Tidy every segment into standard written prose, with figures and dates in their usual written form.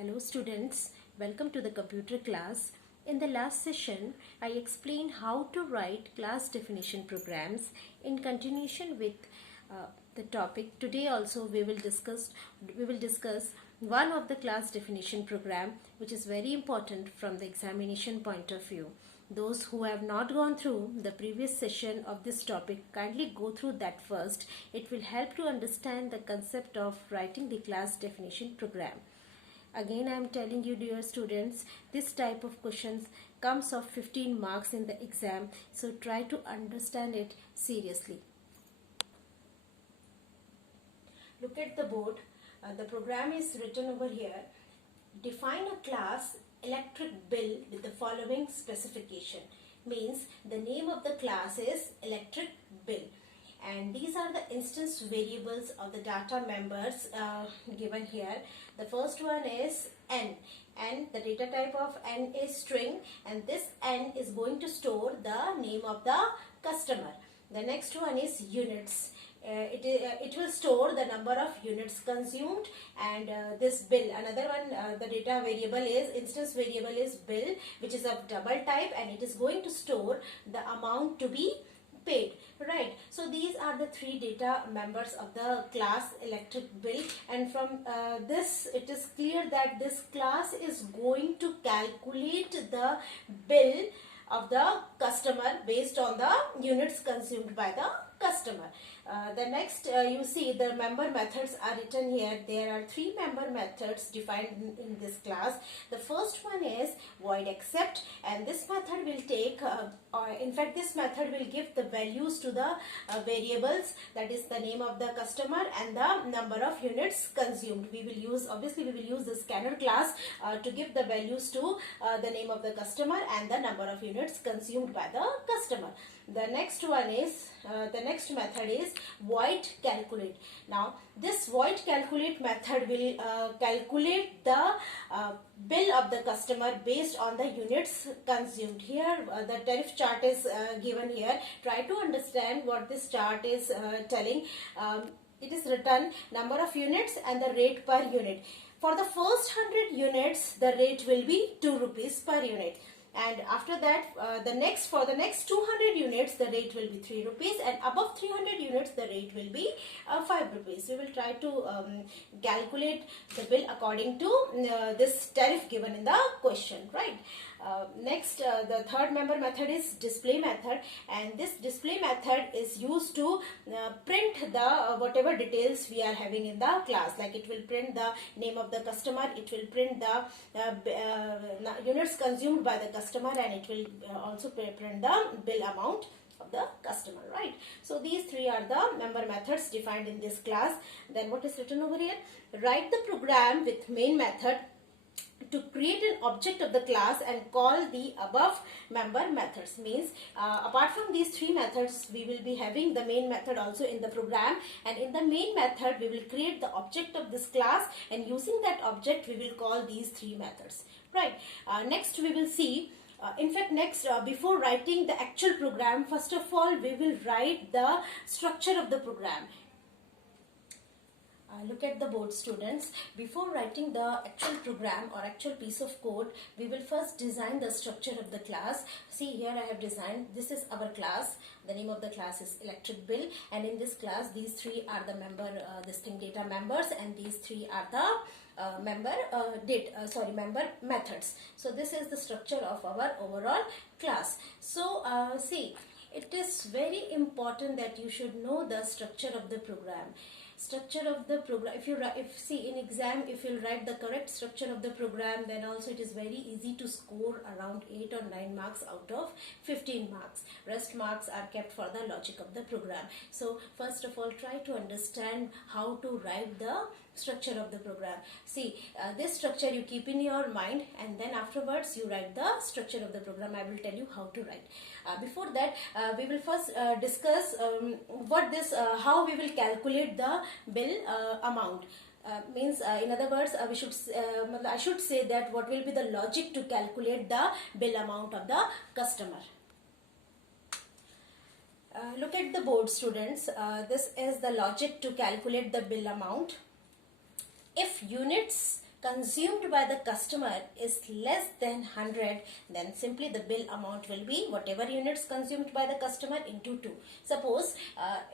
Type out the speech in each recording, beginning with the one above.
Hello students, welcome to the computer class. In the last session, I explained how to write class definition programs. In continuation with the topic, today also we will discuss one of the class definition program which is very important from the examination point of view. Those who have not gone through the previous session of this topic, kindly go through that first. It will help to understand the concept of writing the class definition program. Again, I am telling you, dear students, this type of questions comes of 15 marks in the exam, so try to understand it seriously. Look at the board. The program is written over here. Define a class electric bill with the following specification. Means the name of the class is electric bill. And these are the instance variables of the data members given here. The first one is n, and the data type of n is string, and this n is going to store the name of the customer. The next one is units. It will store the number of units consumed, and this bill, another one, the data variable is, instance variable is bill, which is of double type, and it is going to store the amount to be paid. Right, so these are the three data members of the class electric bill, and from this it is clear that this class is going to calculate the bill of the customer based on the units consumed by the customer. The next, you see the member methods are written here. There are three member methods defined in this class. The first one is void accept, and this method will take, in fact this method will give the values to the variables, that is the name of the customer and the number of units consumed. We will use, obviously we will use the scanner class to give the values to the name of the customer and the number of units consumed by the customer. The next one is, the next method is void calculate. Now this void calculate method will calculate the bill of the customer based on the units consumed. Here the tariff chart is given here. Try to understand what this chart is telling. It is written number of units and the rate per unit. For the first 100 units, the rate will be 2 rupees per unit. And after that, for the next 200 units, the rate will be 3 rupees, and above 300 units, the rate will be 5 rupees. We will try to calculate the bill according to this tariff given in the question, right? Next, the third member method is display method, and this display method is used to print the whatever details we are having in the class. Like it will print the name of the customer, it will print the units consumed by the customer, and it will also print the bill amount of the customer, right? So these three are the member methods defined in this class. Then what is written over here? Write the program with main method to create an object of the class and call the above member methods. Means apart from these three methods, we will be having the main method also in the program, and in the main method we will create the object of this class, and using that object we will call these three methods, right? Next we will see, in fact next, before writing the actual program, first of all we will write the structure of the program. Look at the board, students. Before writing the actual program or actual piece of code, we will first design the structure of the class. See here I have designed, this is our class. The name of the class is electric bill, and in this class these three are the member data members, and these three are the member methods. So this is the structure of our overall class. So see, it is very important that you should know the structure of the program. Structure of the program, if in exam if you write the correct structure of the program, then also it is very easy to score around 8 or 9 marks out of 15 marks. Rest marks are kept for the logic of the program. So first of all, try to understand how to write the structure of the program. See, this structure you keep in your mind, and then afterwards you write the structure of the program. I will tell you how to write. Before that, we will first discuss how we will calculate the bill amount. Means in other words, I should say that what will be the logic to calculate the bill amount of the customer. Look at the board, students. This is the logic to calculate the bill amount. If units consumed by the customer is less than 100, then simply the bill amount will be whatever units consumed by the customer into 2. Suppose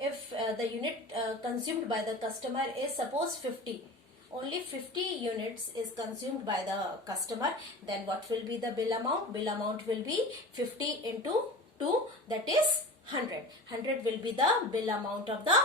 if the unit consumed by the customer is suppose 50, only 50 units is consumed by the customer, then what will be the bill amount? Bill amount will be 50 into 2, that is 100. 100 will be the bill amount of the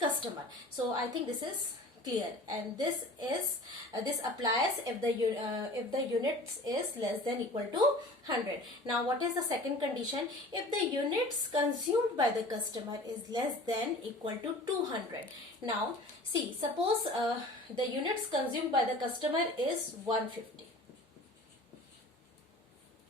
customer. So I think this is clear, and this is this applies if the units is less than equal to 100. Now what is the second condition? If the units consumed by the customer is less than equal to 200. Now see, suppose the units consumed by the customer is 150.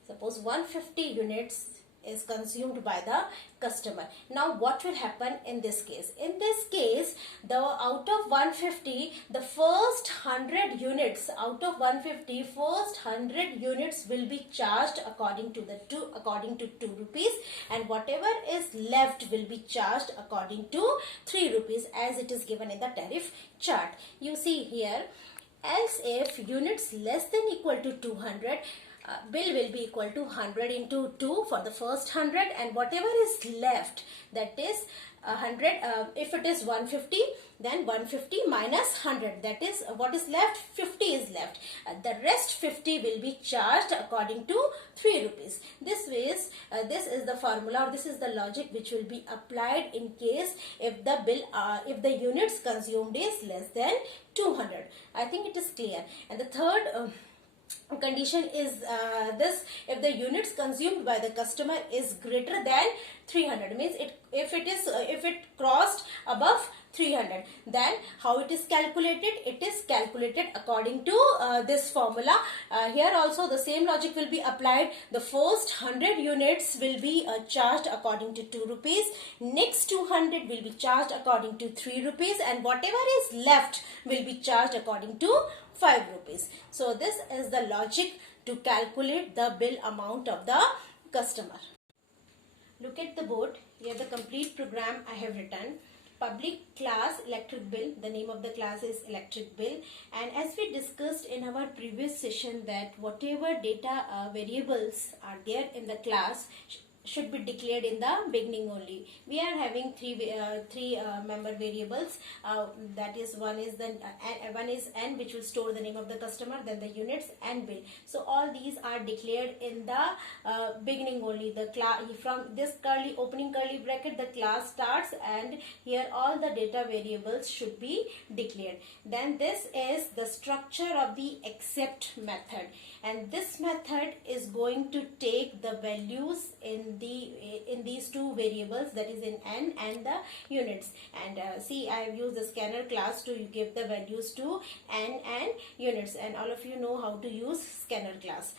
Suppose 150 units is consumed by the customer. Now what will happen in this case? In this case, the out of 150, the first 100 units out of 150, first 100 units will be charged according to 2 rupees, and whatever is left will be charged according to 3 rupees as it is given in the tariff chart. You see here, else if units less than equal to 200, bill will be equal to 100 into 2 for the first 100, and whatever is left, that is 100, if it is 150, then 150 minus 100, that is what is left, 50 is left. The rest 50 will be charged according to 3 rupees. This is the formula, or this is the logic which will be applied in case if the bill if the units consumed is less than 200. I think it is clear. And the third condition is this: if the units consumed by the customer is greater than 300, means if it crossed above 300, then how it is calculated? It is calculated according to this formula. Here also the same logic will be applied. The first 100 units will be charged according to 2 rupees, next 200 will be charged according to 3 rupees, and whatever is left will be charged according to 5 rupees. So this is the logic to calculate the bill amount of the customer. Look at the board. Here the complete program I have written. Public class electric bill. The name of the class is electric bill. And as we discussed in our previous session, that whatever data variables are there in the class should be declared in the beginning only. We are having three member variables. That is, one is n, which will store the name of the customer, then the units and bill. So all these are declared in the beginning only. The class, from this opening curly bracket, the class starts, and here all the data variables should be declared. Then this is the structure of the accept method, and this method is going to take the values in these two variables, that is in n and the units. And see, I have used the scanner class to give the values to n and units, and all of you know how to use scanner class.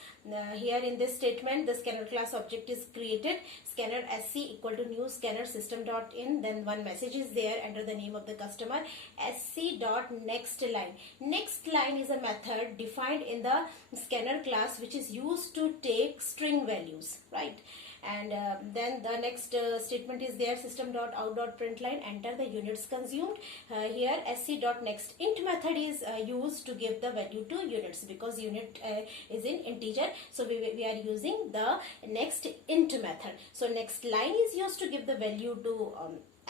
Here in this statement, the scanner class object is created. Scanner sc equal to new scanner system.in, then one message is there under the name of the customer, sc dot next line. Next line is a method defined in the scanner class which is used to take string values, right? And then the next statement is there, system.out.println, enter the units consumed. Here sc.nextInt method is used to give the value to units, because unit is in integer, so we are using the nextInt method. So next line is used to give the value to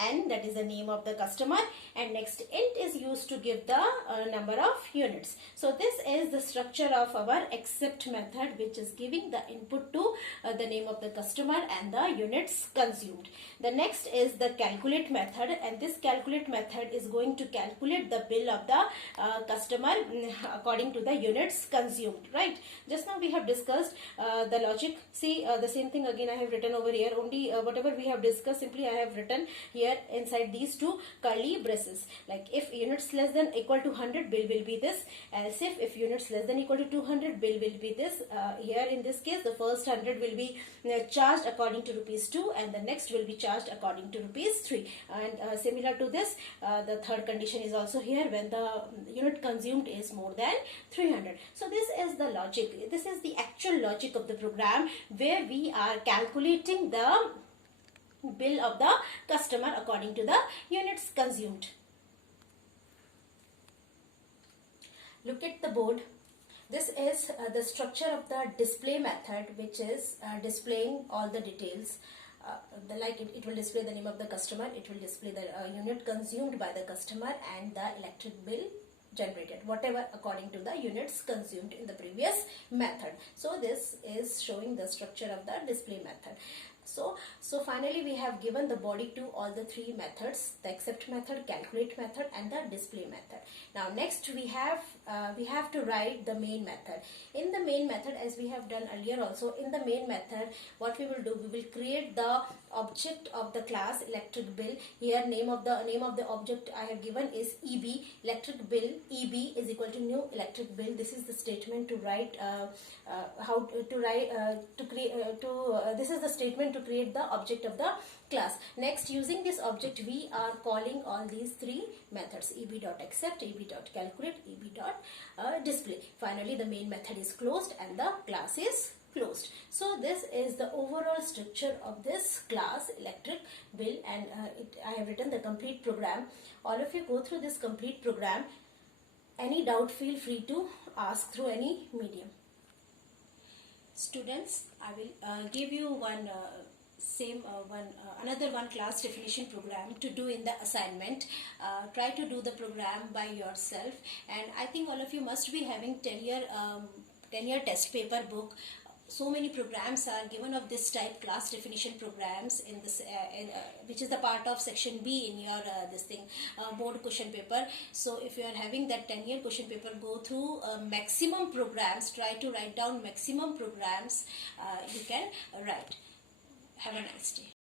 n, that is the name of the customer, and next int is used to give the number of units. So this is the structure of our accept method, which is giving the input to the name of the customer and the units consumed. The next is the calculate method, and this calculate method is going to calculate the bill of the customer according to the units consumed, right? Just now we have discussed the logic. See, the same thing again I have written over here. Only whatever we have discussed, simply I have written here inside these two curly braces. Like if units less than equal to 100, bill will be this. Else if units less than equal to 200, bill will be this. Here in this case, the first 100 will be charged according to rupees 2, and the next will be charged according to rupees 3. And similar to this, the third condition is also here when the unit consumed is more than 300. So this is the logic. This is the actual logic of the program, where we are calculating the bill of the customer according to the units consumed. Look at the board. This is the structure of the display method, which is displaying all the details. It will display the name of the customer, it will display the unit consumed by the customer and the electric bill generated, whatever according to the units consumed in the previous method. So this is showing the structure of the display method. So finally we have given the body to all the three methods: the accept method, calculate method and the display method. Now next we have to write the main method. In the main method, as we have done earlier also, in the main method what we will do, we will create the object of the class electric bill. Here name of the object I have given is EB, electric bill. EB is equal to new electric bill. This is the statement to write this is the statement to create the object of the class. Next, using this object we are calling all these three methods: eb.accept, eb.calculate, eb.display. Finally the main method is closed and the class is closed. So this is the overall structure of this class electric bill, and I have written the complete program. All of you go through this complete program. Any doubt, feel free to ask through any medium. Students, I will give you another one class definition program to do in the assignment. Try to do the program by yourself, and I think all of you must be having 10-year test paper book. So many programs are given of this type, class definition programs, in this which is the part of section B in your board question paper. So if you are having that 10-year question paper, go through maximum programs. Try to write down maximum programs you can write. Have a nice day.